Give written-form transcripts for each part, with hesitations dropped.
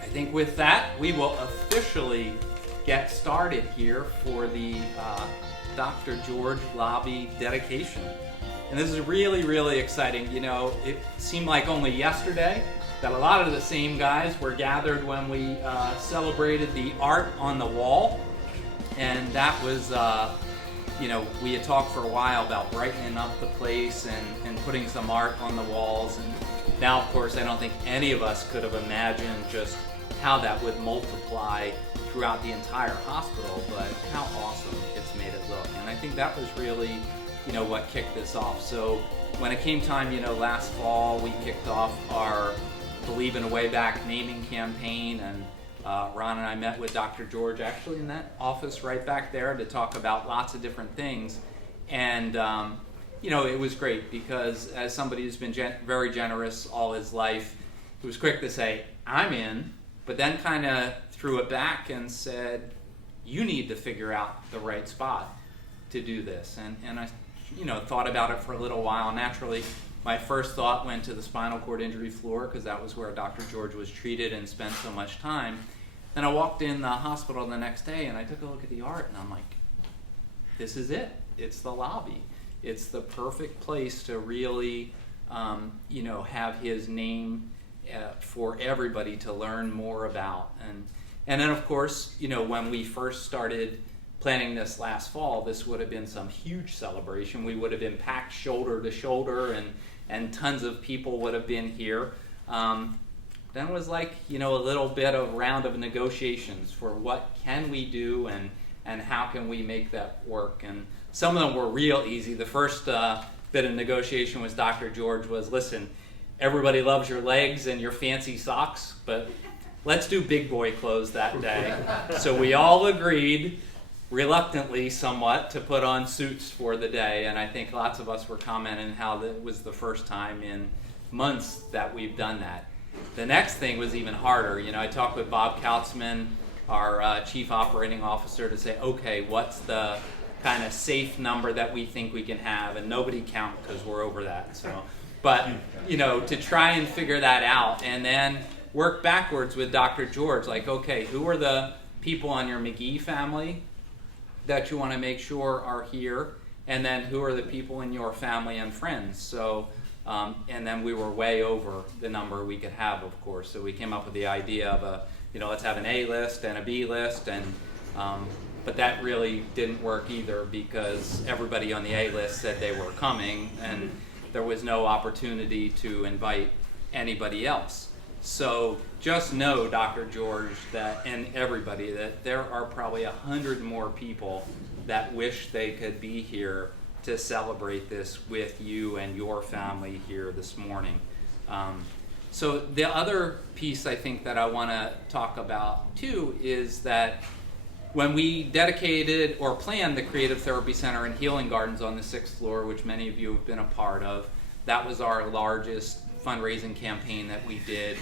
I think with that, we will officially get started here for the Dr. George Lobby dedication. And this is really, really exciting. You know, it seemed like only yesterday that a lot of the same guys were gathered when we celebrated the art on the wall. And that was, you know, we had talked for a while about brightening up the place and putting some art on the walls. And now, of course, I don't think any of us could have imagined just how that would multiply throughout the entire hospital, but how awesome it's made it look. And I think that was really, you know, what kicked this off. So when it came time, you know, last fall, we kicked off our Believe in a Way Back naming campaign, and Ron and I met with Dr. George actually in that office right back there to talk about lots of different things. And you know, it was great because as somebody who's been very generous all his life, he was quick to say, I'm in, but then kind of threw it back and said, you need to figure out the right spot to do this. And I, you know, thought about it for a little while. Naturally, my first thought went to the spinal cord injury floor because that was where Dr. George was treated and spent so much time. Then I walked in the hospital the next day and I took a look at the art and I'm like, this is it. It's the lobby. It's the perfect place to really, you know, have his name for everybody to learn more about. And then, of course, you know, when we first started planning this last fall, this would have been some huge celebration. We would have been packed shoulder to shoulder and tons of people would have been here. Then it was like, you know, a little bit of round of negotiations for what can we do and how can we make that work. And some of them were real easy. The first bit of negotiation was Dr. George was, listen, everybody loves your legs and your fancy socks, but let's do big boy clothes that day. So we all agreed, reluctantly somewhat, to put on suits for the day. And I think lots of us were commenting how it was the first time in months that we've done that. The next thing was even harder. You know, I talked with Bob Kautzman, our chief operating officer, to say, okay, what's the kind of safe number that we think we can have? And nobody count because we're over that. So, but, you know, to try and figure that out and then work backwards with Dr. George, like, okay, who are the people on your McGee family that you want to make sure are here? And then who are the people in your family and friends? So, and then we were way over the number we could have, of course. So we came up with the idea of a, you know, let's have an A list and a B list, and but that really didn't work either because everybody on the A list said they were coming, and there was no opportunity to invite anybody else. So just know, Dr. George, that, and everybody, that there are probably 100 more people that wish they could be here to celebrate this with you and your family here this morning. So the other piece I think that I want to talk about too is that when we dedicated or planned the Creative Therapy Center and Healing Gardens on the 6th floor, which many of you have been a part of, that was our largest fundraising campaign that we did.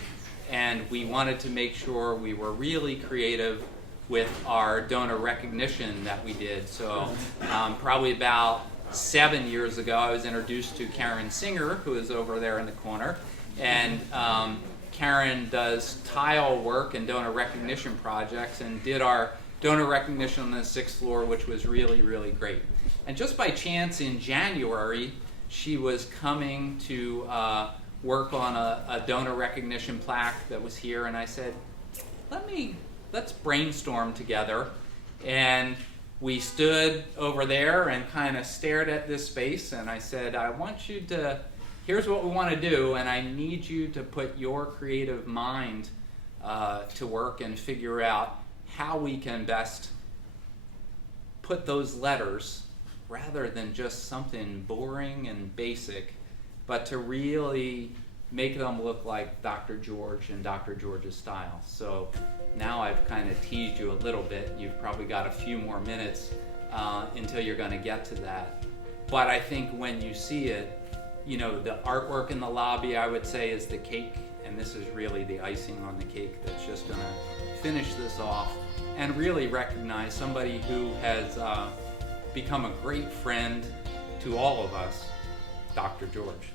And we wanted to make sure we were really creative with our donor recognition that we did. So probably about 7 years ago, I was introduced to Karen Singer, who is over there in the corner. And Karen does tile work and donor recognition projects and did our donor recognition on the 6th floor, which was really, really great. And just by chance in January, she was coming to work on a donor recognition plaque that was here, and I said, let's brainstorm together. And we stood over there and kind of stared at this space, and I said, I want you to, here's what we want to do, and I need you to put your creative mind to work and figure out how we can best put those letters, rather than just something boring and basic, but to really make them look like Dr. George and Dr. George's style. So now I've kind of teased you a little bit. You've probably got a few more minutes until you're going to get to that. But I think when you see it, you know, the artwork in the lobby, I would say, is the cake, and this is really the icing on the cake that's just going to finish this off and really recognize somebody who has become a great friend to all of us, Dr. George.